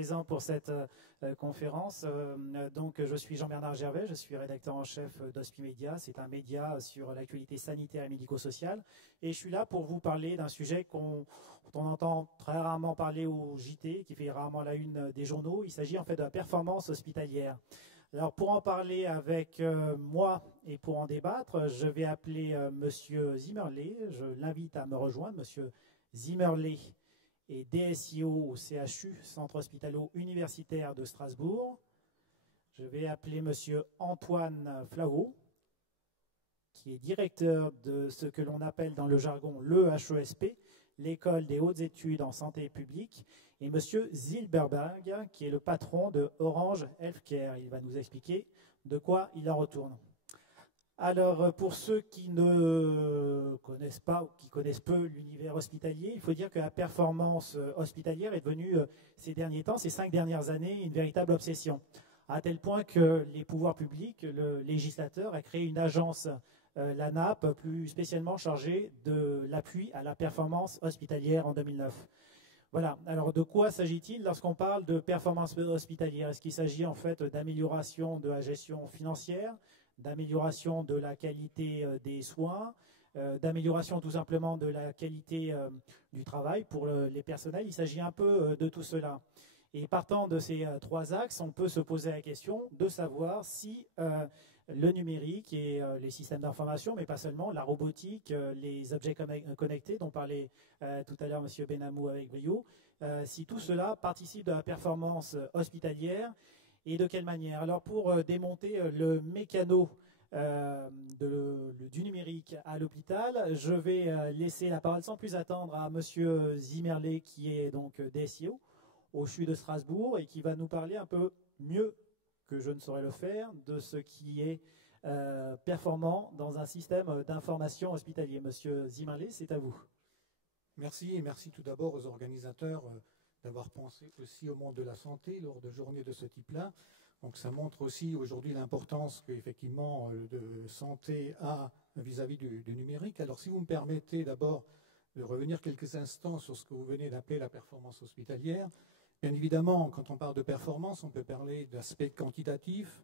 présent pour cette conférence. Donc, je suis Jean-Bernard Gervais, je suis rédacteur en chef d'Hospimédia. C'est un média sur l'actualité sanitaire et médico-sociale. Et je suis là pour vous parler d'un sujet dont on entend très rarement parler au JT, qui fait rarement la une des journaux. Il s'agit en fait de la performance hospitalière. Alors, pour en parler avec moi et pour en débattre, je vais appeler Monsieur Zimmerlet. Je l'invite à me rejoindre. Monsieur Zimmerlet est DSIO au CHU, Centre Hospitalo-Universitaire de Strasbourg. Je vais appeler Monsieur Antoine Flavaux, qui est directeur de ce que l'on appelle dans le jargon l'EHESP, l'École des hautes études en santé publique, et M. Zilberberg, qui est le patron de Orange Healthcare. Il va nous expliquer de quoi il en retourne. Alors, pour ceux qui ne connaissent pas ou qui connaissent peu l'univers hospitalier, il faut dire que la performance hospitalière est devenue, ces derniers temps, ces 5 dernières années, une véritable obsession, à tel point que les pouvoirs publics, le législateur, a créé une agence, l'ANAP, plus spécialement chargée de l'appui à la performance hospitalière en 2009. Voilà. Alors, de quoi s'agit-il lorsqu'on parle de performance hospitalière? Est-ce qu'il s'agit en fait d'amélioration de la gestion financière, d'amélioration de la qualité des soins, d'amélioration tout simplement de la qualité du travail pour les personnels? Il s'agit un peu de tout cela. Et partant de ces 3 axes, on peut se poser la question de savoir si le numérique et les systèmes d'information, mais pas seulement, la robotique, les objets connectés dont parlait tout à l'heure M. Benamou avec brio, si tout cela participe de la performance hospitalière et de quelle manière. Alors pour démonter le mécano du numérique à l'hôpital, je vais laisser la parole sans plus attendre à M. Zimmerlet, qui est donc DSIO au CHU de Strasbourg et qui va nous parler un peu mieux que je ne saurais le faire de ce qui est performant dans un système d'information hospitalier. Monsieur Zimmerlet, c'est à vous. Merci, et merci tout d'abord aux organisateurs d'avoir pensé aussi au monde de la santé lors de journées de ce type-là. Donc ça montre aussi aujourd'hui l'importance qu'effectivement de santé a vis-à-vis du numérique. Alors si vous me permettez d'abord de revenir quelques instants sur ce que vous venez d'appeler la performance hospitalière. Bien évidemment, quand on parle de performance, on peut parler d'aspect quantitatif.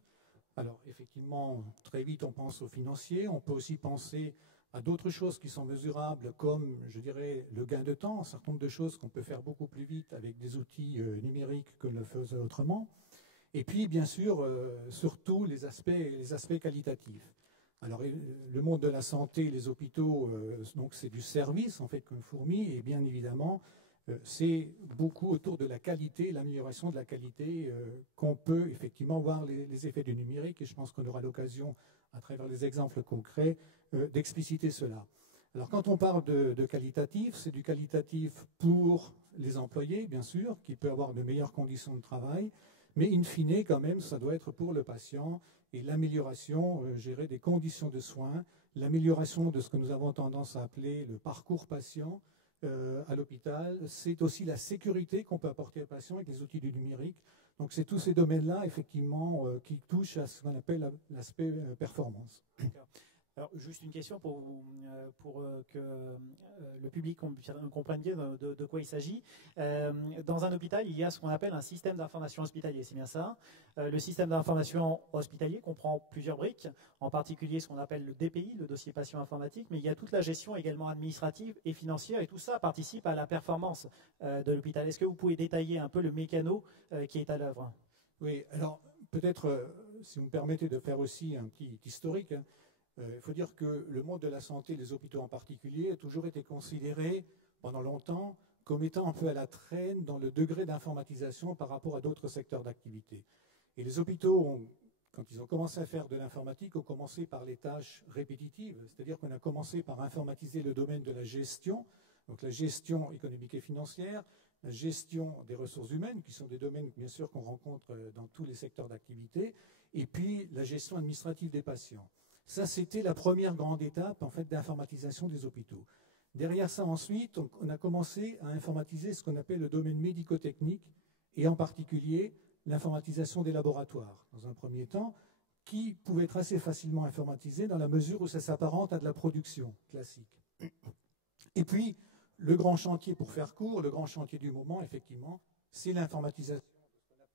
Alors effectivement, très vite on pense au financier, on peut aussi penser à d'autres choses qui sont mesurables comme, je dirais, le gain de temps, un certain nombre de choses qu'on peut faire beaucoup plus vite avec des outils numériques que ne le faisait autrement. Et puis, bien sûr, surtout les aspects qualitatifs. Alors, le monde de la santé, les hôpitaux, donc c'est du service, en fait, comme fourmi, et bien évidemment, c'est beaucoup autour de la qualité, l'amélioration de la qualité, qu'on peut effectivement voir les effets du numérique, et je pense qu'on aura l'occasion, à travers les exemples concrets, d'expliciter cela. Alors, quand on parle de qualitatif, c'est du qualitatif pour les employés, bien sûr, qui peut avoir de meilleures conditions de travail, mais in fine, quand même, ça doit être pour le patient et l'amélioration, des conditions de soins, l'amélioration de ce que nous avons tendance à appeler le parcours patient à l'hôpital. C'est aussi la sécurité qu'on peut apporter aux patients avec les outils du numérique. Donc, c'est tous ces domaines-là, effectivement, qui touchent à ce qu'on appelle l'aspect performance. Alors, juste une question pour que le public comprenne bien de quoi il s'agit. Dans un hôpital, il y a ce qu'on appelle un système d'information hospitalier, c'est bien ça. Le système d'information hospitalier comprend plusieurs briques, en particulier ce qu'on appelle le DPI, le dossier patient informatique, mais il y a toute la gestion également administrative et financière, et tout ça participe à la performance de l'hôpital. Est-ce que vous pouvez détailler un peu le mécano qui est à l'œuvre? Oui, alors peut-être, si vous me permettez de faire aussi un petit historique, il faut dire que le monde de la santé, les hôpitaux en particulier, a toujours été considéré pendant longtemps comme étant un peu à la traîne dans le degré d'informatisation par rapport à d'autres secteurs d'activité. Et les hôpitaux, quand ils ont commencé à faire de l'informatique, ont commencé par les tâches répétitives, c'est-à-dire qu'on a commencé par informatiser le domaine de la gestion, donc la gestion économique et financière, la gestion des ressources humaines, qui sont des domaines, bien sûr, qu'on rencontre dans tous les secteurs d'activité, et puis la gestion administrative des patients. Ça, c'était la première grande étape, en fait, d'informatisation des hôpitaux. Derrière ça, ensuite, on a commencé à informatiser ce qu'on appelle le domaine médico-technique, et en particulier l'informatisation des laboratoires, dans un premier temps, qui pouvait être assez facilement informatisé dans la mesure où ça s'apparente à de la production classique. Et puis, le grand chantier, pour faire court, le grand chantier du moment, effectivement, c'est l'informatisation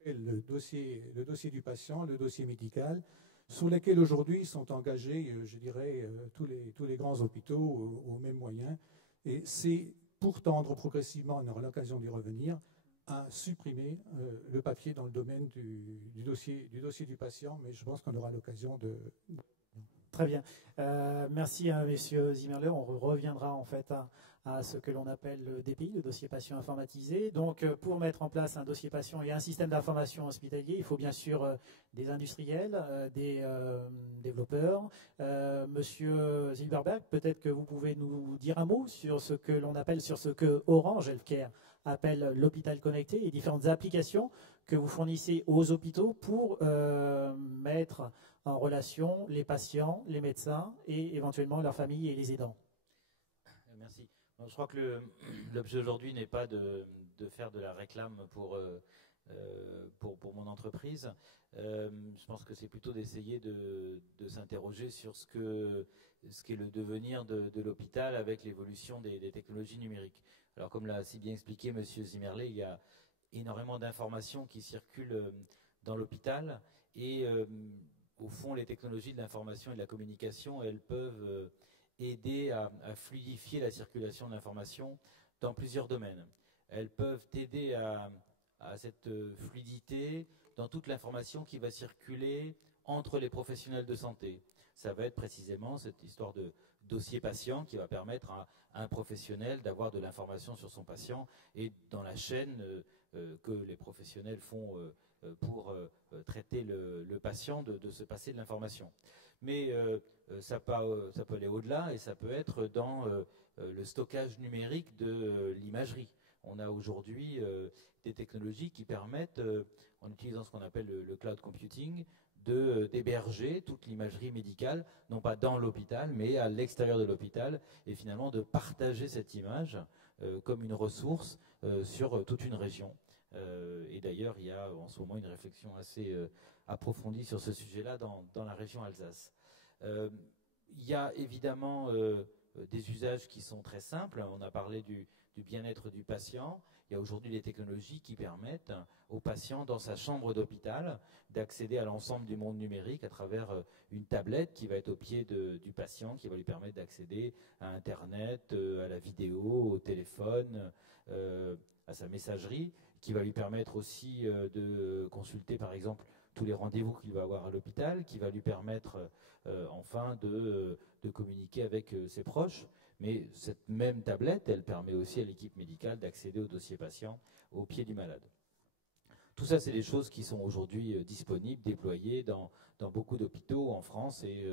le dossier du patient, le dossier médical, sur lesquels aujourd'hui sont engagés, je dirais, tous les grands hôpitaux aux mêmes moyens. Et c'est pour tendre progressivement, on aura l'occasion d'y revenir, à supprimer le papier dans le domaine du dossier du patient, mais je pense qu'on aura l'occasion de... Très bien. Merci à Monsieur Zimmerle. On reviendra en fait à ce que l'on appelle le DPI, le dossier patient informatisé. Donc, pour mettre en place un dossier patient et un système d'information hospitalier, il faut bien sûr des industriels, des développeurs. Monsieur Zilberberg, peut-être que vous pouvez nous dire un mot sur ce que l'on appelle, sur ce que Orange Healthcare appelle l'hôpital connecté et différentes applications que vous fournissez aux hôpitaux pour mettre en relation les patients, les médecins et éventuellement leurs familles et les aidants. Merci. Je crois que l'objet aujourd'hui n'est pas de faire de la réclame pour mon entreprise. Je pense que c'est plutôt d'essayer de s'interroger sur ce qu'est le devenir de l'hôpital avec l'évolution des technologies numériques. Alors comme l'a si bien expliqué M. Zimmerle, il y a énormément d'informations qui circulent dans l'hôpital et au fond, les technologies de l'information et de la communication, elles peuvent aider à fluidifier la circulation de l'information dans plusieurs domaines. Elles peuvent aider à cette fluidité dans toute l'information qui va circuler entre les professionnels de santé. Ça va être précisément cette histoire de dossier patient qui va permettre à un professionnel d'avoir de l'information sur son patient et dans la chaîne que les professionnels font pour traiter le patient de se passer de l'information. Mais ça peut aller au-delà et ça peut être dans le stockage numérique de l'imagerie. On a aujourd'hui des technologies qui permettent, en utilisant ce qu'on appelle le cloud computing, d'héberger toute l'imagerie médicale, non pas dans l'hôpital, mais à l'extérieur de l'hôpital, et finalement de partager cette image comme une ressource sur toute une région. Et d'ailleurs, il y a en ce moment une réflexion assez approfondie sur ce sujet-là dans la région Alsace. Il y a évidemment des usages qui sont très simples. On a parlé du bien-être du patient. Il y a aujourd'hui des technologies qui permettent au patient dans sa chambre d'hôpital d'accéder à l'ensemble du monde numérique à travers une tablette qui va être au pied du patient, qui va lui permettre d'accéder à Internet, à la vidéo, au téléphone, à sa messagerie, qui va lui permettre aussi de consulter par exemple tous les rendez-vous qu'il va avoir à l'hôpital, qui va lui permettre enfin de communiquer avec ses proches. Mais cette même tablette, elle permet aussi à l'équipe médicale d'accéder au dossier patient au pied du malade. Tout ça, c'est des choses qui sont aujourd'hui disponibles, déployées dans beaucoup d'hôpitaux en France et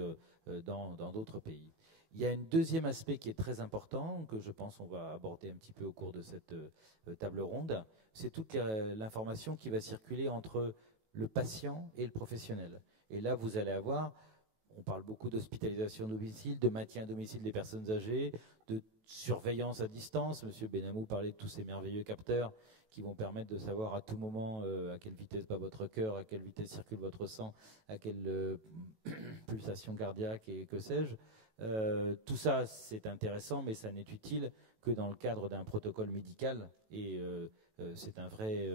dans d'autres pays. Il y a un deuxième aspect qui est très important, que je pense on va aborder un petit peu au cours de cette table ronde, c'est toute l'information qui va circuler entre le patient et le professionnel. Et là, vous allez avoir, on parle beaucoup d'hospitalisation à domicile, de maintien à domicile des personnes âgées, de surveillance à distance. Monsieur Benamou parlait de tous ces merveilleux capteurs qui vont permettre de savoir à tout moment à quelle vitesse bat votre cœur, à quelle vitesse circule votre sang, à quelle pulsation cardiaque et que sais-je. Tout ça, c'est intéressant, mais ça n'est utile que dans le cadre d'un protocole médical. Et c'est un vrai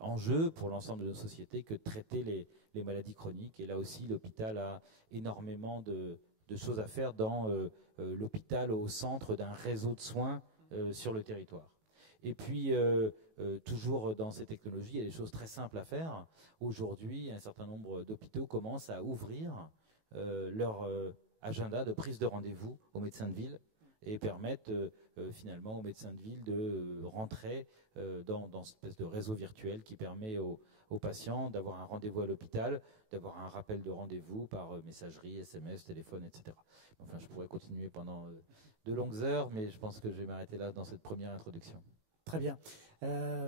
enjeu pour l'ensemble de nos sociétés que de traiter les maladies chroniques. Et là aussi, l'hôpital a énormément de choses à faire dans l'hôpital au centre d'un réseau de soins sur le territoire. Et puis, toujours dans ces technologies, il y a des choses très simples à faire. Aujourd'hui, un certain nombre d'hôpitaux commencent à ouvrir leur agenda de prise de rendez-vous aux médecins de ville et permettent finalement aux médecins de ville de rentrer dans cette espèce de réseau virtuel qui permet aux patients d'avoir un rendez-vous à l'hôpital, d'avoir un rappel de rendez-vous par messagerie, SMS, téléphone, etc. Enfin, je pourrais continuer pendant de longues heures, mais je pense que je vais m'arrêter là dans cette première introduction. Très bien.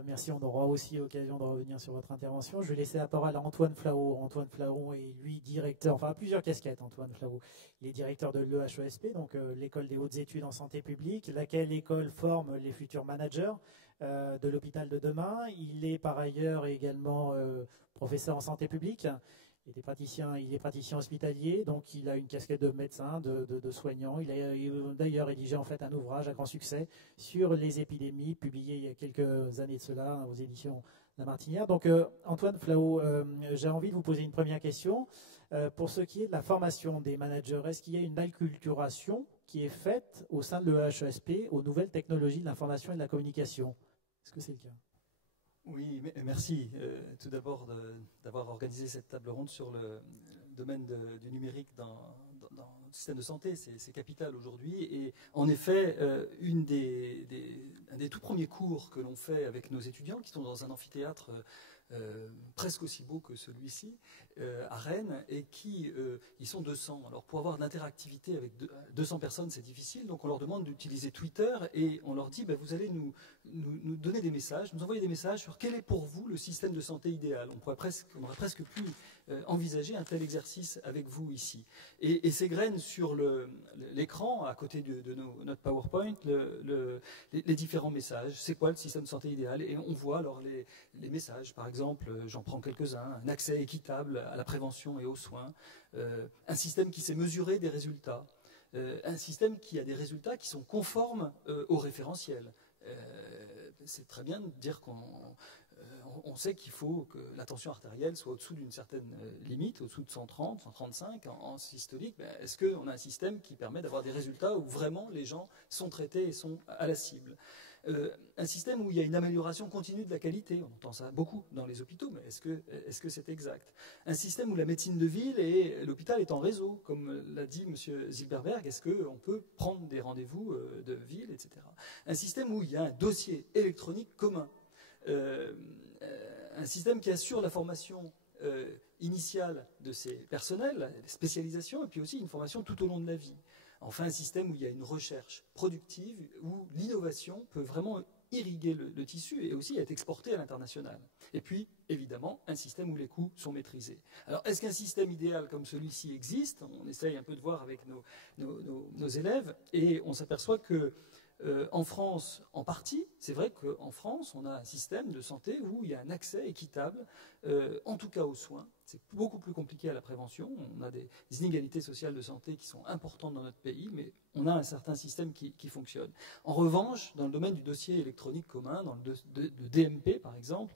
Merci. On aura aussi l'occasion de revenir sur votre intervention. Je vais laisser la parole à Antoine Flahault. Antoine Flahault est, lui, directeur, enfin, plusieurs casquettes, Antoine Flahault. Il est directeur de l'EHESP, donc l'École des hautes études en santé publique, laquelle école forme les futurs managers de l'hôpital de demain. Il est par ailleurs également professeur en santé publique. Il est praticien hospitalier, donc il a une casquette de médecin, de soignant. Il a d'ailleurs rédigé en fait un ouvrage à grand succès sur les épidémies, publié il y a quelques années de cela aux éditions La Martinière. Donc Antoine Flahault, j'ai envie de vous poser une première question. Pour ce qui est de la formation des managers, est-ce qu'il y a une acculturation qui est faite au sein de l'EHESP aux nouvelles technologies de l'information et de la communication? Est-ce que c'est le cas? Oui, merci tout d'abord d'avoir organisé cette table ronde sur le domaine du numérique dans le système de santé. C'est capital aujourd'hui. Et en effet, un des tout premiers cours que l'on fait avec nos étudiants, qui sont dans un amphithéâtre presque aussi beau que celui-ci, à Rennes, et ils sont 200. Alors pour avoir de l'interactivité avec 200 personnes, c'est difficile, donc on leur demande d'utiliser Twitter, et on leur dit, vous allez nous donner des messages, nous envoyer des messages sur quel est pour vous le système de santé idéal. On aurait presque pu envisager un tel exercice avec vous ici. Et s'égrènent sur l'écran, à côté de notre PowerPoint, les différents messages. C'est quoi le système de santé idéal? Et on voit alors les messages. Par exemple, j'en prends quelques-uns: un accès équitable à la prévention et aux soins, un système qui sait mesurer des résultats, un système qui a des résultats qui sont conformes au référentiel. C'est très bien de dire on sait qu'il faut que la tension artérielle soit au-dessous d'une certaine limite, au-dessous de 130, 135 en systolique. Est-ce qu'on a un système qui permet d'avoir des résultats où vraiment les gens sont traités et sont à la cible? Un système où il y a une amélioration continue de la qualité, on entend ça beaucoup dans les hôpitaux, mais est-ce que c'est exact? Un système où la médecine de ville et l'hôpital est en réseau, comme l'a dit M. Zilberberg, est-ce qu'on peut prendre des rendez-vous de ville, etc. Un système où il y a un dossier électronique commun, un système qui assure la formation initiale de ses personnels, la spécialisation, et puis aussi une formation tout au long de la vie. Enfin, un système où il y a une recherche productive, où l'innovation peut vraiment irriguer le tissu et aussi être exportée à l'international. Et puis, évidemment, un système où les coûts sont maîtrisés. Alors, est-ce qu'un système idéal comme celui-ci existe? On essaye un peu de voir avec nos élèves, et on s'aperçoit que en France, en partie, c'est vrai qu'en France, on a un système de santé où il y a un accès équitable, en tout cas aux soins. C'est beaucoup plus compliqué à la prévention. On a des inégalités sociales de santé qui sont importantes dans notre pays, mais on a un certain système qui fonctionne. En revanche, dans le domaine du dossier électronique commun, dans le DMP par exemple,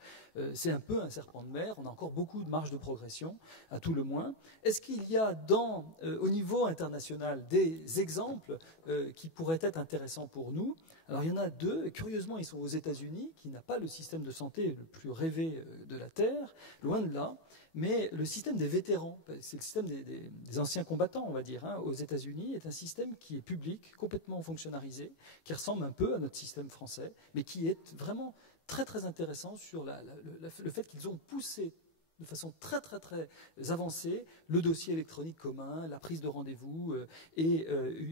c'est un peu un serpent de mer. On a encore beaucoup de marge de progression, à tout le moins. Est-ce qu'il y a au niveau international des exemples qui pourraient être intéressants pour nous? Alors il y en a deux. Curieusement, ils sont aux États-Unis, qui n'a pas le système de santé le plus rêvé de la Terre, loin de là. Mais le système des vétérans, c'est le système des anciens combattants, on va dire, aux États-Unis, est un système qui est public, complètement fonctionnalisé, qui ressemble un peu à notre système français, mais qui est vraiment très très intéressant sur le fait qu'ils ont poussé de façon très très très avancée le dossier électronique commun, la prise de rendez-vous et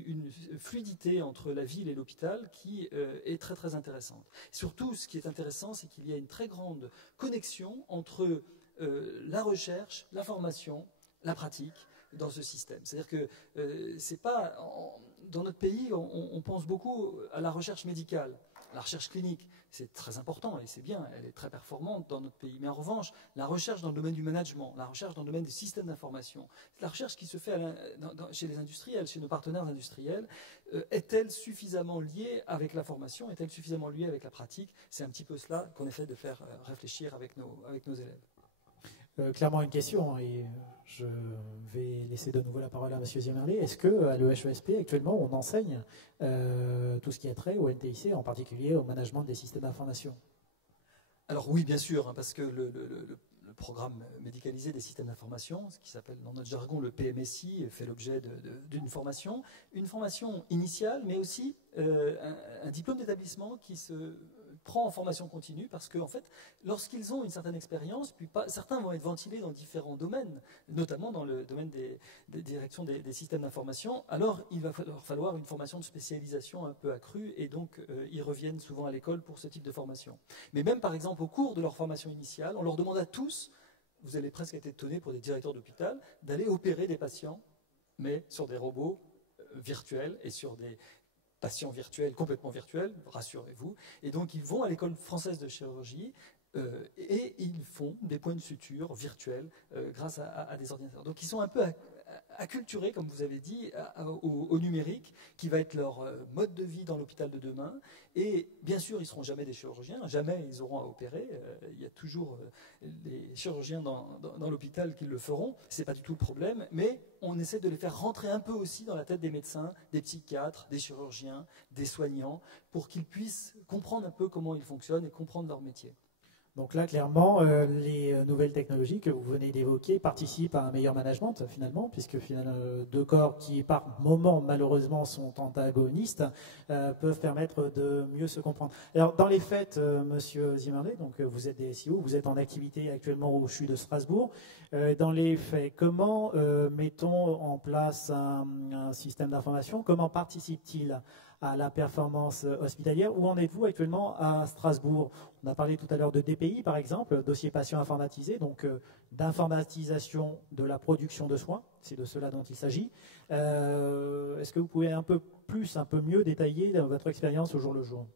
une fluidité entre la ville et l'hôpital qui est très très intéressante. Surtout, ce qui est intéressant, c'est qu'il y a une très grande connexion entre la recherche, la formation, la pratique dans ce système. C'est-à-dire que c'est pas dans notre pays, on pense beaucoup à la recherche médicale, à la recherche clinique. C'est très important et c'est bien, elle est très performante dans notre pays. Mais en revanche, la recherche dans le domaine du management, la recherche dans le domaine des systèmes d'information, la recherche qui se fait chez les industriels, chez nos partenaires industriels, est-elle suffisamment liée avec la formation? Est-elle suffisamment liée avec la pratique? C'est un petit peu cela qu'on essaie de faire réfléchir avec nos élèves. Clairement une question, et je vais laisser de nouveau la parole à M. Zimmerlet. Est-ce qu'à l'EHESP, actuellement, on enseigne tout ce qui est trait au NTIC, en particulier au management des systèmes d'information? Alors oui, bien sûr, parce que le programme médicalisé des systèmes d'information, ce qui s'appelle dans notre jargon le PMSI, fait l'objet d'une formation. Une formation initiale, mais aussi un diplôme d'établissement qui se prend en formation continue, parce qu'en fait, lorsqu'ils ont une certaine expérience, puis certains vont être ventilés dans différents domaines, notamment dans le domaine des directions des systèmes d'information, alors il va falloir une formation de spécialisation un peu accrue, et donc ils reviennent souvent à l'école pour ce type de formation. Mais même par exemple au cours de leur formation initiale, on leur demande à tous, vous allez presque être étonnés pour des directeurs d'hôpital, d'aller opérer des patients, mais sur des robots virtuels et sur des patients virtuels, complètement virtuels, rassurez-vous. Et donc, ils vont à l'école française de chirurgie Et ils font des points de suture virtuels grâce à des ordinateurs. Donc ils sont un peu acculturés, comme vous avez dit, au numérique, qui va être leur mode de vie dans l'hôpital de demain. Et bien sûr, ils ne seront jamais des chirurgiens, jamais ils auront à opérer. Il y a toujours des chirurgiens dans l'hôpital qui le feront. Ce n'est pas du tout le problème, mais on essaie de les faire rentrer un peu aussi dans la tête des médecins, des psychiatres, des chirurgiens, des soignants, pour qu'ils puissent comprendre un peu comment ils fonctionnent et comprendre leur métier. Donc là, clairement, les nouvelles technologies que vous venez d'évoquer participent à un meilleur management, finalement, puisque deux corps qui, par moments, malheureusement, sont antagonistes, peuvent permettre de mieux se comprendre. Alors, dans les faits, Monsieur Zimmerlet, donc vous êtes DSIO, vous êtes en activité actuellement au CHU de Strasbourg. Dans les faits, comment mettons en place un système d'information? Comment participe-t-il à la performance hospitalière? Où en êtes-vous actuellement à Strasbourg? On a parlé tout à l'heure de DPI, par exemple, dossier patient informatisé, donc d'informatisation de la production de soins. C'est de cela dont il s'agit. Est-ce que vous pouvez un peu mieux détailler votre expérience au jour le jour?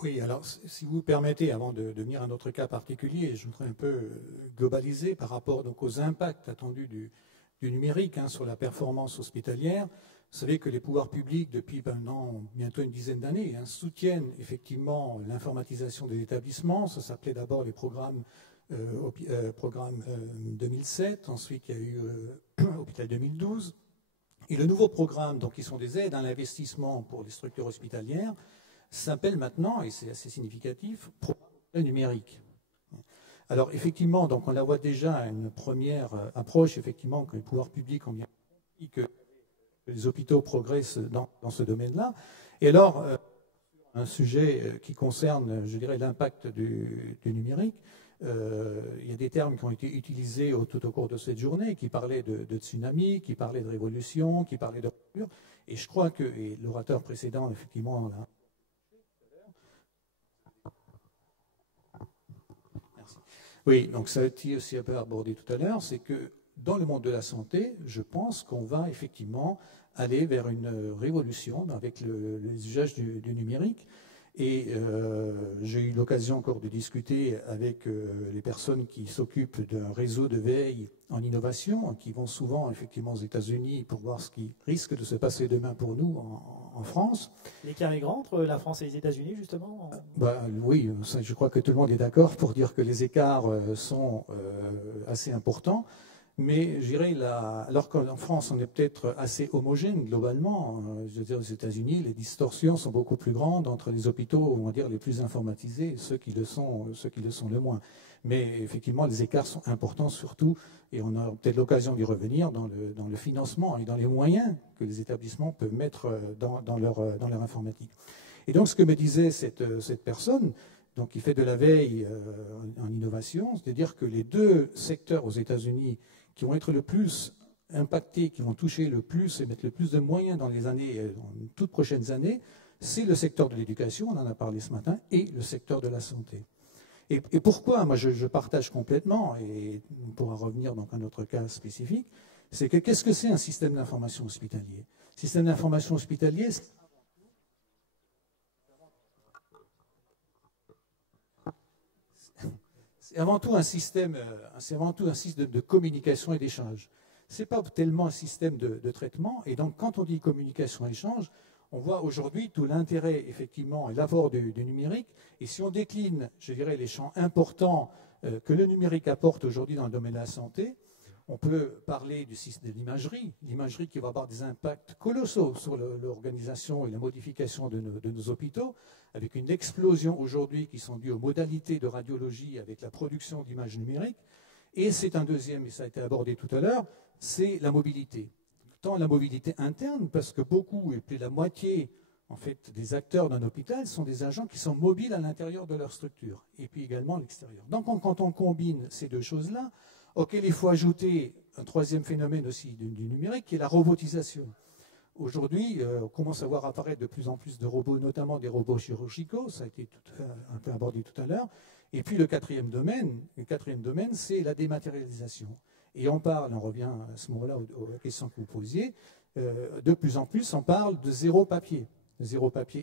Oui, alors si vous permettez, avant de venir à notre cas particulier, je voudrais un peu globaliser par rapport donc, aux impacts attendus du numérique sur la performance hospitalière. Vous savez que les pouvoirs publics, depuis maintenant bientôt une dizaine d'années, soutiennent effectivement l'informatisation des établissements. Ça s'appelait d'abord les programmes 2007, ensuite il y a eu Hôpital 2012. Et le nouveau programme, donc qui sont des aides à l'investissement pour les structures hospitalières, s'appelle maintenant, et c'est assez significatif, programme numérique. Alors effectivement, donc on la voit déjà une première approche, effectivement, que les pouvoirs publics ont bien compris que les hôpitaux progressent dans ce domaine-là. Et alors, un sujet qui concerne, je dirais, l'impact du numérique, il y a des termes qui ont été utilisés tout au cours de cette journée, qui parlaient de tsunami, qui parlaient de révolution, qui parlaient de rupture. Et je crois que, et l'orateur précédent, effectivement, là, merci. Oui, donc ça a été aussi un peu abordé tout à l'heure, c'est que dans le monde de la santé, je pense qu'on va effectivement aller vers une révolution avec les usages du numérique. Et j'ai eu l'occasion encore de discuter avec les personnes qui s'occupent d'un réseau de veille en innovation, qui vont souvent effectivement aux États-Unis pour voir ce qui risque de se passer demain pour nous en France. L'écart est grand entre la France et les États-Unis, justement? Oui, ça, je crois que tout le monde est d'accord pour dire que les écarts sont assez importants. Mais je dirais, alors qu'en France, on est peut-être assez homogène globalement, je veux dire, aux États-Unis, les distorsions sont beaucoup plus grandes entre les hôpitaux, on va dire, les plus informatisés et ceux qui le sont le moins. Mais effectivement, les écarts sont importants surtout, et on a peut-être l'occasion d'y revenir, dans le financement et dans les moyens que les établissements peuvent mettre dans leur informatique. Et donc, ce que me disait cette personne, donc, qui fait de la veille en innovation, c'est-à-dire que les deux secteurs aux États-Unis qui vont être le plus impactés, qui vont toucher le plus et mettre le plus de moyens dans les toutes prochaines années, c'est le secteur de l'éducation, on en a parlé ce matin, et le secteur de la santé. Et pourquoi? Moi, je partage complètement, et on pourra revenir donc à notre cas spécifique, c'est que qu'est-ce que c'est un système d'information hospitalier? Système d'information hospitalier, c'est avant tout un système de communication et d'échange. Ce n'est pas tellement un système de traitement. Et donc, quand on dit communication et échange, on voit aujourd'hui tout l'intérêt, effectivement, et l'apport du numérique. Et si on décline, je dirais, les champs importants que le numérique apporte aujourd'hui dans le domaine de la santé, on peut parler du système de l'imagerie qui va avoir des impacts colossaux sur l'organisation et la modification de nos hôpitaux, avec une explosion aujourd'hui qui sont dues aux modalités de radiologie avec la production d'images numériques. Et c'est un deuxième, et ça a été abordé tout à l'heure, c'est la mobilité. Tant la mobilité interne, parce que beaucoup, et plus de la moitié en fait, des acteurs d'un hôpital sont des agents qui sont mobiles à l'intérieur de leur structure, et puis également à l'extérieur. Donc quand on combine ces deux choses-là, auquel il faut ajouter un troisième phénomène aussi du numérique, qui est la robotisation. Aujourd'hui, on commence à voir apparaître de plus en plus de robots, notamment des robots chirurgicaux, ça a été un peu abordé tout à l'heure. Et puis le quatrième domaine, c'est la dématérialisation. Et on revient à ce moment-là aux questions que vous posiez, de plus en plus on parle de zéro papier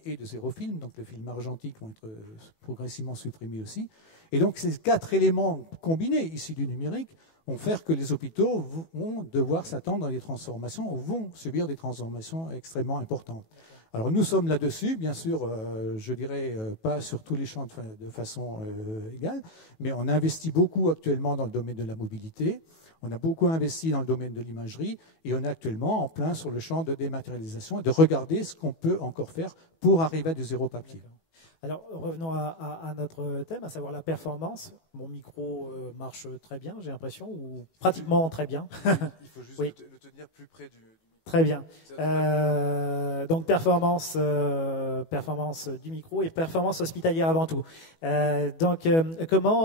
et de zéro film, donc le film argentique vont être progressivement supprimés aussi. Et donc ces 4 éléments combinés ici du numérique vont faire que les hôpitaux vont devoir s'attendre à des transformations, ou vont subir des transformations extrêmement importantes. Alors nous sommes là-dessus, bien sûr, je dirais pas sur tous les champs de façon égale, mais on investit beaucoup actuellement dans le domaine de la mobilité, on a beaucoup investi dans le domaine de l'imagerie, et on est actuellement en plein sur le champ de dématérialisation et de regarder ce qu'on peut encore faire pour arriver à du zéro papier. Alors revenons à notre thème, à savoir la performance. Mon micro marche très bien, j'ai l'impression, ou pratiquement très bien. Il faut juste le tenir plus près du... Très bien. Donc performance du micro et performance hospitalière avant tout. Donc comment,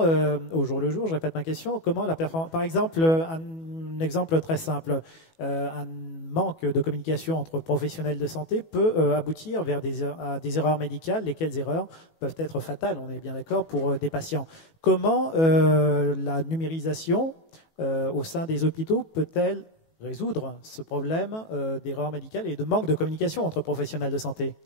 au jour le jour, je répète ma question, comment la performance, par exemple, un exemple très simple, un manque de communication entre professionnels de santé peut aboutir vers des erreurs médicales, lesquelles erreurs peuvent être fatales, on est bien d'accord, pour des patients. Comment la numérisation au sein des hôpitaux peut-elle résoudre ce problème d'erreurs médicales et de manque de communication entre professionnels de santé?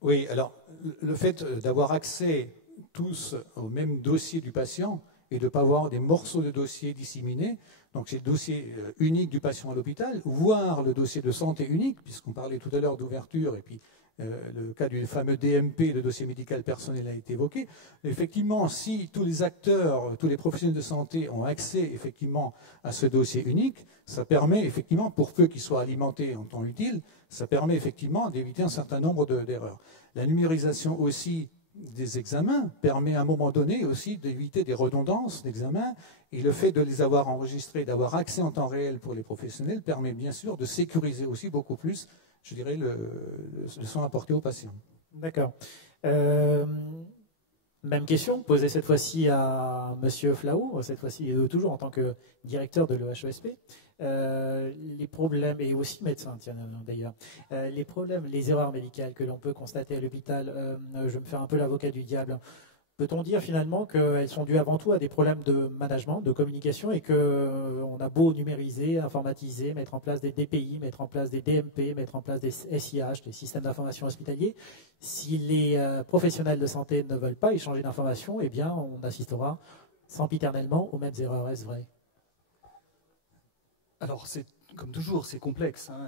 Oui, alors le fait d'avoir accès tous au même dossier du patient et de ne pas avoir des morceaux de dossier disséminés, donc c'est le dossier unique du patient à l'hôpital, voire le dossier de santé unique, puisqu'on parlait tout à l'heure d'ouverture, et puis le cas du fameux DMP, le dossier médical personnel, a été évoqué. Effectivement, si tous les acteurs, tous les professionnels de santé ont accès effectivement à ce dossier unique, ça permet effectivement, pour peu qu'il soit alimenté en temps utile, ça permet effectivement d'éviter un certain nombre d'erreurs. La numérisation aussi des examens permet à un moment donné aussi d'éviter des redondances d'examens, et le fait de les avoir enregistrés, d'avoir accès en temps réel pour les professionnels permet bien sûr de sécuriser aussi beaucoup plus, je dirais, le soin apporté aux patients. D'accord. Même question, posée cette fois-ci à M. Flahault, cette fois-ci toujours en tant que directeur de l'EHESP. Les problèmes, et aussi médecin d'ailleurs, les problèmes, les erreurs médicales que l'on peut constater à l'hôpital, je vais me faire un peu l'avocat du diable. Peut-on dire finalement qu'elles sont dues avant tout à des problèmes de management, de communication, et qu'on a beau numériser, informatiser, mettre en place des DPI, mettre en place des DMP, mettre en place des SIH, des systèmes d'information hospitaliers, si les professionnels de santé ne veulent pas échanger d'informations, eh bien on assistera sempiternellement aux mêmes erreurs. Est-ce vrai? Alors, comme toujours, c'est complexe. Hein.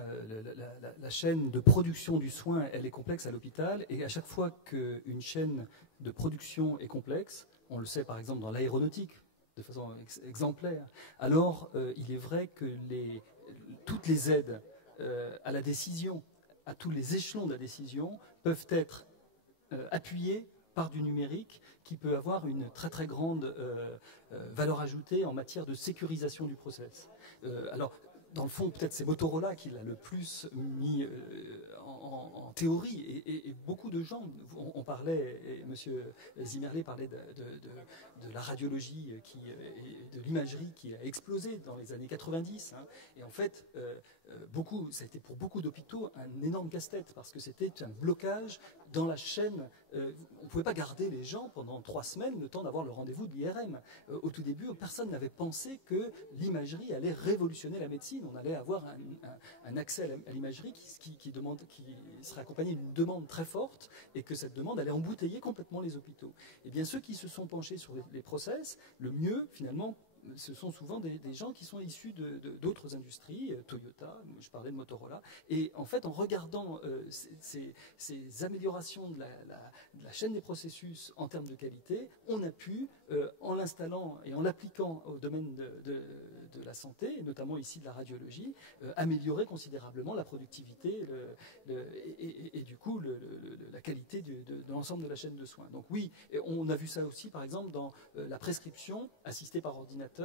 La chaîne de production du soin, elle est complexe à l'hôpital. Et à chaque fois qu'une chaîne de production est complexe, on le sait par exemple dans l'aéronautique, de façon exemplaire, alors il est vrai que toutes les aides à la décision, à tous les échelons de la décision, peuvent être appuyées par du numérique qui peut avoir une très très grande valeur ajoutée en matière de sécurisation du process. Alors, dans le fond, peut-être c'est Motorola qui l'a le plus mis en théorie, et beaucoup de gens, on parlait, et M. Zimmerlet parlait de la radiologie et de l'imagerie qui a explosé dans les années 90, hein, et en fait, ça a été pour beaucoup d'hôpitaux un énorme casse-tête, parce que c'était un blocage dans la chaîne. On ne pouvait pas garder les gens pendant 3 semaines le temps d'avoir le rendez-vous de l'IRM. Au tout début, personne n'avait pensé que l'imagerie allait révolutionner la médecine. On allait avoir un accès à l'imagerie qui serait accompagné d'une demande très forte, et que cette demande allait embouteiller complètement les hôpitaux. Et bien ceux qui se sont penchés sur les process, le mieux finalement, ce sont souvent des gens qui sont issus d'autres industries, Toyota, je parlais de Motorola, et en fait en regardant ces améliorations de la chaîne des processus en termes de qualité, on a pu, en l'installant et en l'appliquant au domaine de la santé, et notamment ici de la radiologie, améliorer considérablement la productivité et du coup la qualité de l'ensemble de la chaîne de soins. Donc oui, on a vu ça aussi par exemple dans la prescription assistée par ordinateur,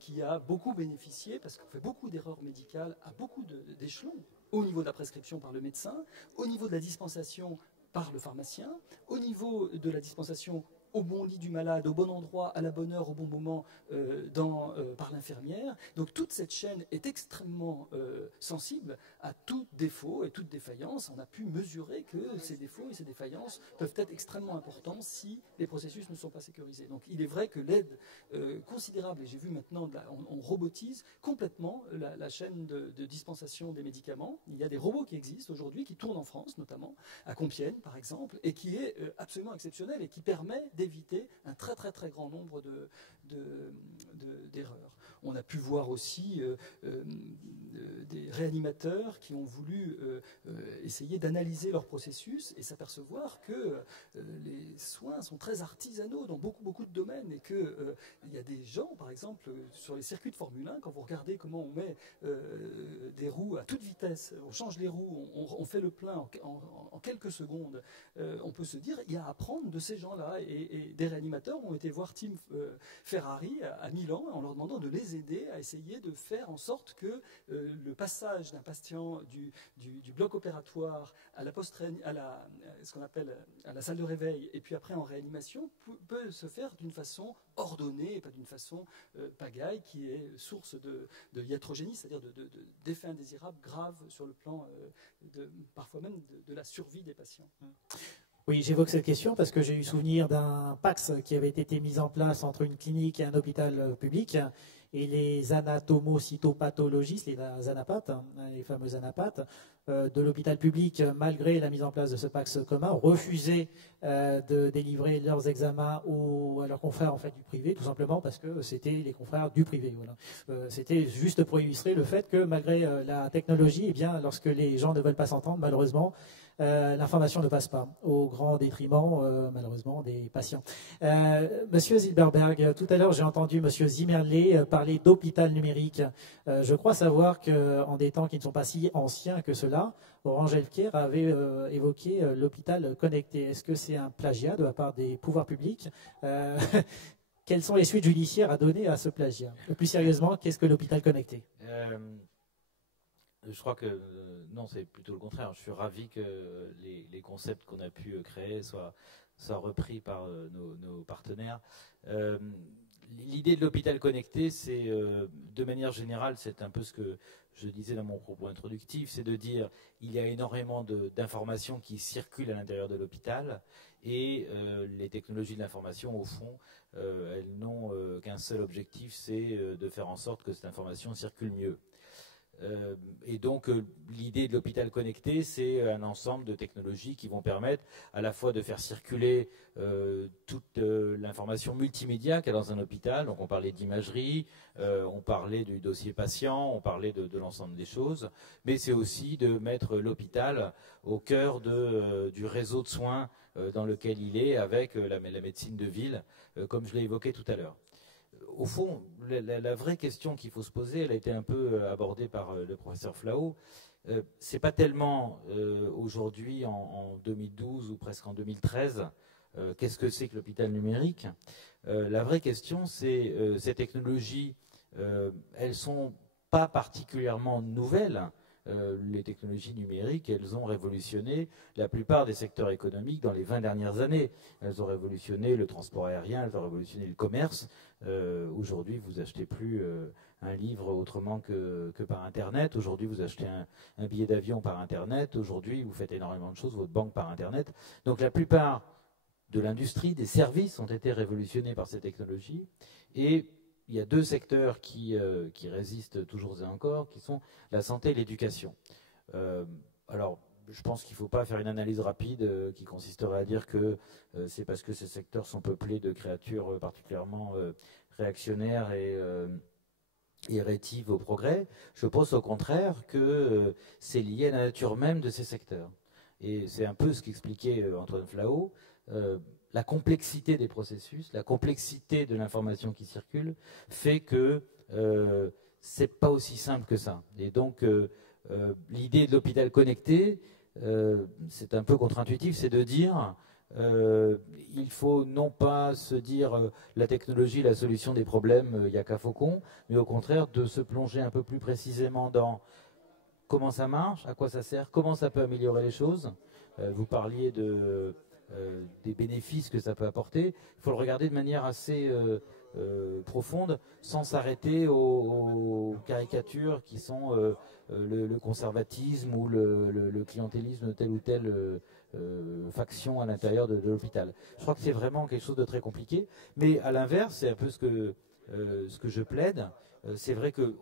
qui a beaucoup bénéficié, parce qu'on fait beaucoup d'erreurs médicales à beaucoup d'échelons, au niveau de la prescription par le médecin, au niveau de la dispensation par le pharmacien, au niveau de la dispensation au bon lit du malade, au bon endroit, à la bonne heure, au bon moment, par l'infirmière. Donc toute cette chaîne est extrêmement sensible à tout défaut et toute défaillance. On a pu mesurer que ces défauts et ces défaillances peuvent être extrêmement importants si les processus ne sont pas sécurisés. Donc il est vrai que l'aide considérable, et j'ai vu maintenant, on robotise complètement la chaîne de dispensation des médicaments. Il y a des robots qui existent aujourd'hui, qui tournent en France notamment, à Compiègne par exemple, et qui est absolument exceptionnel et qui permet d'éviter un très très très grand nombre d'erreurs. On a pu voir aussi des réanimateurs qui ont voulu essayer d'analyser leur processus et s'apercevoir que les soins sont très artisanaux dans beaucoup de domaines et qu'il y a des gens, par exemple, sur les circuits de Formule 1, quand vous regardez comment on met des roues à toute vitesse, on change les roues, on fait le plein en quelques secondes, on peut se dire il y a à apprendre de ces gens-là. Et des réanimateurs ont été voir Team Ferrari à Milan en leur demandant de les aider à essayer de faire en sorte que le passage d'un patient du bloc opératoire à ce qu'on appelle à la salle de réveil et puis après en réanimation peut se faire d'une façon ordonnée et pas d'une façon pagaille qui est source de iatrogénie, c'est-à-dire d'effets indésirables graves sur le plan parfois même de la survie des patients. Oui, j'évoque cette question parce que j'ai eu souvenir d'un PACS qui avait été mis en place entre une clinique et un hôpital public et les anatomocytopathologistes, les anapathes, les fameux anapathes, de l'hôpital public, malgré la mise en place de ce PACS commun, refusaient de délivrer leurs examens à leurs confrères en fait, du privé, tout simplement parce que c'était les confrères du privé. Voilà. C'était juste pour illustrer le fait que malgré la technologie, eh bien, lorsque les gens ne veulent pas s'entendre, malheureusement, l'information ne passe pas, au grand détriment, malheureusement, des patients. Monsieur Zilberberg, tout à l'heure, j'ai entendu Monsieur Zimmerle parler d'hôpital numérique. Je crois savoir qu'en des temps qui ne sont pas si anciens que cela, Orange Healthcare avait évoqué l'hôpital connecté. Est-ce que c'est un plagiat de la part des pouvoirs publics Quelles sont les suites judiciaires à donner à ce plagiat? Plus sérieusement, qu'est-ce que l'hôpital connecté? Je crois que non, c'est plutôt le contraire. Je suis ravi que les concepts qu'on a pu créer soient repris par nos partenaires. L'idée de l'hôpital connecté, c'est de manière générale, c'est un peu ce que je disais dans mon propos introductif, c'est de dire il y a énormément d'informations qui circulent à l'intérieur de l'hôpital et les technologies de l'information, au fond, elles n'ont qu'un seul objectif, c'est de faire en sorte que cette information circule mieux. Et donc l'idée de l'hôpital connecté, c'est un ensemble de technologies qui vont permettre à la fois de faire circuler toute l'information multimédia qu'il y a dans un hôpital. Donc on parlait d'imagerie, on parlait du dossier patient, on parlait de l'ensemble des choses, mais c'est aussi de mettre l'hôpital au cœur du réseau de soins dans lequel il est avec la médecine de ville, comme je l'ai évoqué tout à l'heure. Au fond, la vraie question qu'il faut se poser, elle a été un peu abordée par le professeur Flao. C'est pas tellement aujourd'hui, en 2012 ou presque en 2013, qu'est-ce que c'est que l'hôpital numérique? La vraie question, c'est ces technologies, elles sont pas particulièrement nouvelles. Les technologies numériques, elles ont révolutionné la plupart des secteurs économiques dans les 20 dernières années. Elles ont révolutionné le transport aérien, elles ont révolutionné le commerce. Aujourd'hui, vous achetez plus un livre autrement que par Internet. Aujourd'hui, vous achetez un billet d'avion par Internet. Aujourd'hui, vous faites énormément de choses, votre banque par Internet. Donc la plupart de l'industrie, des services ont été révolutionnés par ces technologies. Et il y a deux secteurs qui résistent toujours et encore, qui sont la santé et l'éducation. Alors, je pense qu'il ne faut pas faire une analyse rapide qui consisterait à dire que c'est parce que ces secteurs sont peuplés de créatures particulièrement réactionnaires et rétives au progrès. Je pense au contraire que c'est lié à la nature même de ces secteurs. Et c'est un peu ce qu'expliquait Antoine Flao. La complexité des processus, la complexité de l'information qui circule fait que c'est pas aussi simple que ça. Et donc l'idée de l'hôpital connecté, c'est un peu contre-intuitif, c'est de dire il faut non pas se dire la technologie, la solution des problèmes, il n'y a qu'à Faucon, mais au contraire de se plonger un peu plus précisément dans comment ça marche, à quoi ça sert, comment ça peut améliorer les choses. Vous parliez des bénéfices que ça peut apporter. Il faut le regarder de manière assez profonde, sans s'arrêter aux caricatures qui sont le conservatisme ou le clientélisme de telle ou telle faction à l'intérieur de l'hôpital. Je crois que c'est vraiment quelque chose de très compliqué. Mais à l'inverse, c'est un peu ce que je plaide. C'est vrai que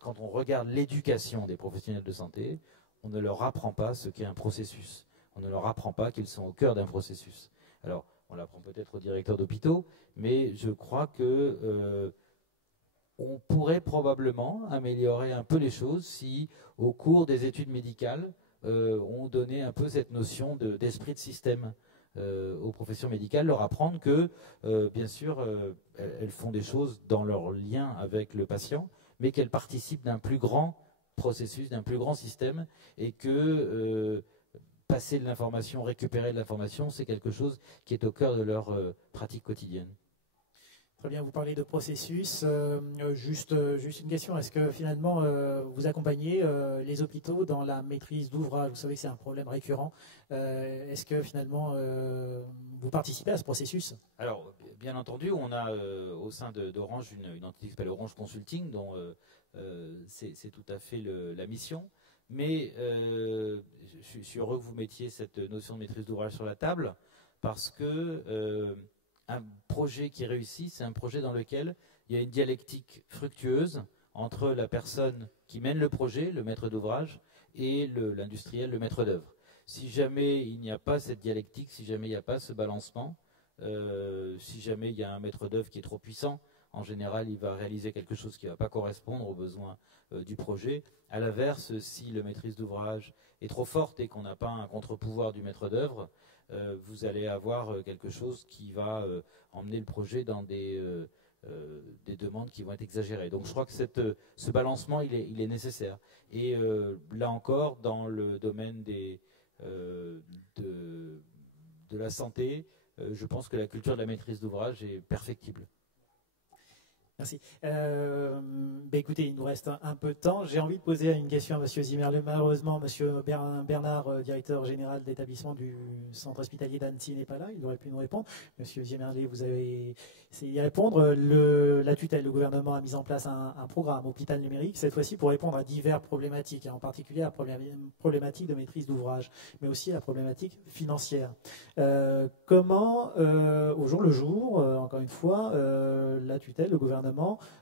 quand on regarde l'éducation des professionnels de santé, on ne leur apprend pas ce qu'est un processus. On ne leur apprend pas qu'ils sont au cœur d'un processus. Alors, on l'apprend peut-être aux directeurs d'hôpitaux, mais je crois que on pourrait probablement améliorer un peu les choses si, au cours des études médicales, on donnait un peu cette notion d'esprit de système aux professions médicales, leur apprendre que, bien sûr, elles font des choses dans leur lien avec le patient, mais qu'elles participent d'un plus grand processus, d'un plus grand système, et que passer de l'information, récupérer de l'information, c'est quelque chose qui est au cœur de leur pratique quotidienne. Très bien, vous parlez de processus. Juste une question, est-ce que finalement vous accompagnez les hôpitaux dans la maîtrise d'ouvrage? Vous savez que c'est un problème récurrent. Est-ce que finalement vous participez à ce processus? Alors, bien entendu, on a au sein d'Orange une entité qui s'appelle Orange Consulting, dont c'est tout à fait la mission. Mais je suis heureux que vous mettiez cette notion de maîtrise d'ouvrage sur la table, parce que un projet qui réussit, c'est un projet dans lequel il y a une dialectique fructueuse entre la personne qui mène le projet, le maître d'ouvrage, et l'industriel, le maître d'œuvre. Si jamais il n'y a pas cette dialectique, si jamais il n'y a pas ce balancement, si jamais il y a un maître d'œuvre qui est trop puissant, en général, il va réaliser quelque chose qui ne va pas correspondre aux besoins du projet. À l'inverse, si le maîtrise d'ouvrage est trop forte et qu'on n'a pas un contre-pouvoir du maître d'œuvre, vous allez avoir quelque chose qui va emmener le projet dans des demandes qui vont être exagérées. Donc je crois que ce balancement, il est nécessaire. Et là encore, dans le domaine de la santé, je pense que la culture de la maîtrise d'ouvrage est perfectible. Merci. Écoutez, il nous reste un peu de temps. J'ai envie de poser une question à M. Zimmerlé. Malheureusement, M. Bernard, directeur général d'établissement du centre hospitalier d'Annecy, n'est pas là. Il aurait pu nous répondre. M. Zimmerlé, vous avez essayé d'y répondre. La tutelle, le gouvernement a mis en place un programme hôpital numérique, cette fois-ci pour répondre à diverses problématiques, en particulier à la problématique de maîtrise d'ouvrage, mais aussi à la problématique financière. Comment, au jour le jour, encore une fois, la tutelle, le gouvernement,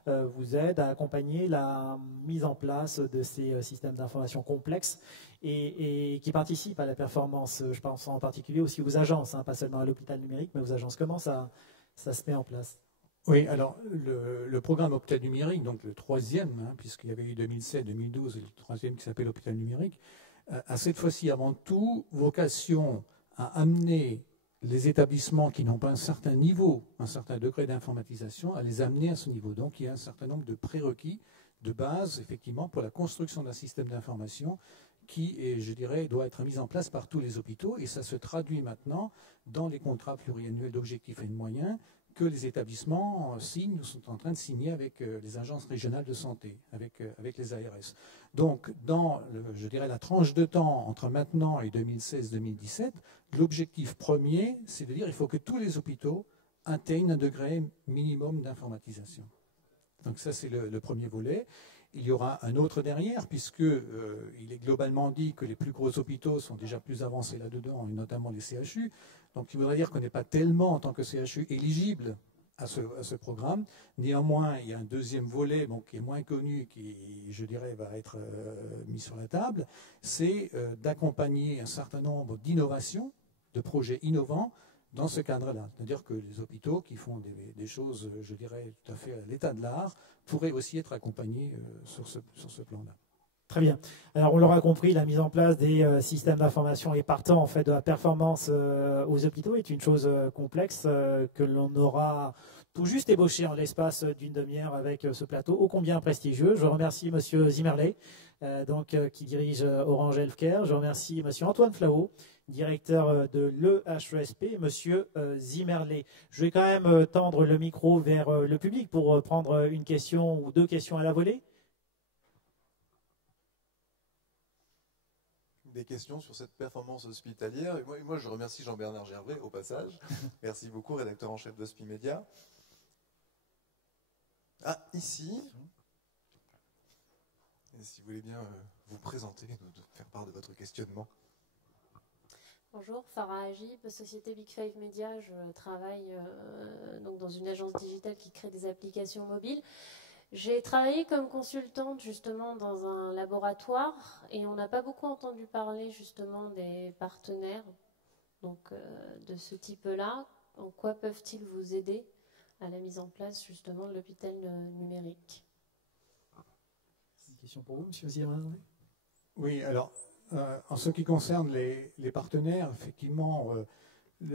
vous aide à accompagner la mise en place de ces systèmes d'information complexes et qui participent à la performance. Je pense en particulier aussi aux agences, pas seulement à l'hôpital numérique, mais aux agences. Comment ça se met en place? Oui, alors le programme Hôpital numérique, donc le troisième, puisqu'il y avait eu 2007, 2012 et le troisième qui s'appelle Hôpital numérique, a cette fois-ci avant tout vocation à amener les établissements qui n'ont pas un certain niveau, un certain degré d'informatisation, à les amener à ce niveau. Donc il y a un certain nombre de prérequis de base, effectivement, pour la construction d'un système d'information qui, je dirais, doit être mis en place par tous les hôpitaux. Et ça se traduit maintenant dans les contrats pluriannuels d'objectifs et de moyens que les établissements signent ou sont en train de signer avec les agences régionales de santé, avec les ARS. Donc, dans, je dirais, la tranche de temps entre maintenant et 2016-2017, l'objectif premier, c'est de dire qu'il faut que tous les hôpitaux atteignent un degré minimum d'informatisation. Donc ça, c'est le premier volet. Il y aura un autre derrière, puisqu'il est globalement dit que les plus gros hôpitaux sont déjà plus avancés là-dedans, et notamment les CHU. Donc, il voudrait dire qu'on n'est pas tellement, en tant que CHU, éligible à ce programme. Néanmoins, il y a un deuxième volet qui est moins connu, qui, je dirais, va être mis sur la table, c'est d'accompagner un certain nombre d'innovations, de projets innovants, dans ce cadre-là. C'est-à-dire que les hôpitaux qui font des choses, je dirais, tout à fait à l'état de l'art, pourraient aussi être accompagnés sur ce plan-là. Très bien. Alors, on l'aura compris, la mise en place des systèmes d'information et partant en fait de la performance aux hôpitaux est une chose complexe que l'on aura tout juste ébauché en l'espace d'une demi-heure avec ce plateau ô combien prestigieux. Je remercie M. Zimmerlé, qui dirige Orange Healthcare. Je remercie M. Antoine Flavaux, directeur de l'EHESP, M. Zimmerlé. Je vais quand même tendre le micro vers le public pour prendre une question ou deux questions à la volée. Des questions sur cette performance hospitalière. Et moi, je remercie Jean-Bernard Gervais au passage. Merci beaucoup, rédacteur en chef d'Hospimédia. Ah, ici. Et si vous voulez bien vous présenter, nous faire part de votre questionnement. Bonjour, Farah Agib, société Big Five Media. Je travaille donc dans une agence digitale qui crée des applications mobiles. J'ai travaillé comme consultante justement dans un laboratoire et on n'a pas beaucoup entendu parler justement des partenaires donc, de ce type-là. en quoi peuvent-ils vous aider à la mise en place justement de l'hôpital numérique? Une question pour vous, M. Zirman. Oui, alors, en ce qui concerne les partenaires, effectivement,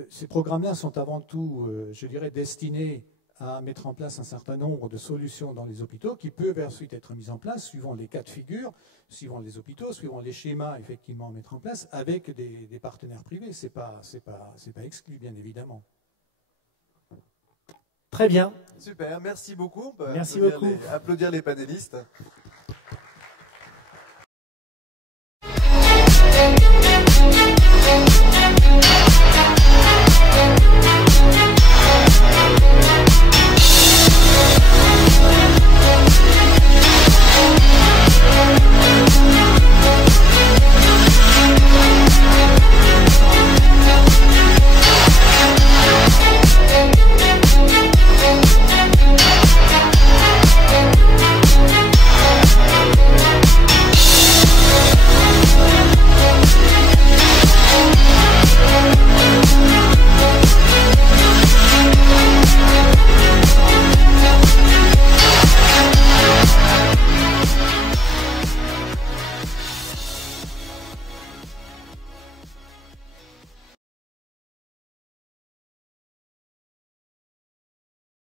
ces programmes-là sont avant tout, je dirais, destinés à mettre en place un certain nombre de solutions dans les hôpitaux qui peuvent ensuite être mises en place suivant les cas de figure, suivant les hôpitaux, suivant les schémas effectivement à mettre en place avec des partenaires privés. C'est pas exclu, bien évidemment. Très bien. Super, merci beaucoup. Merci beaucoup. Applaudir les panélistes.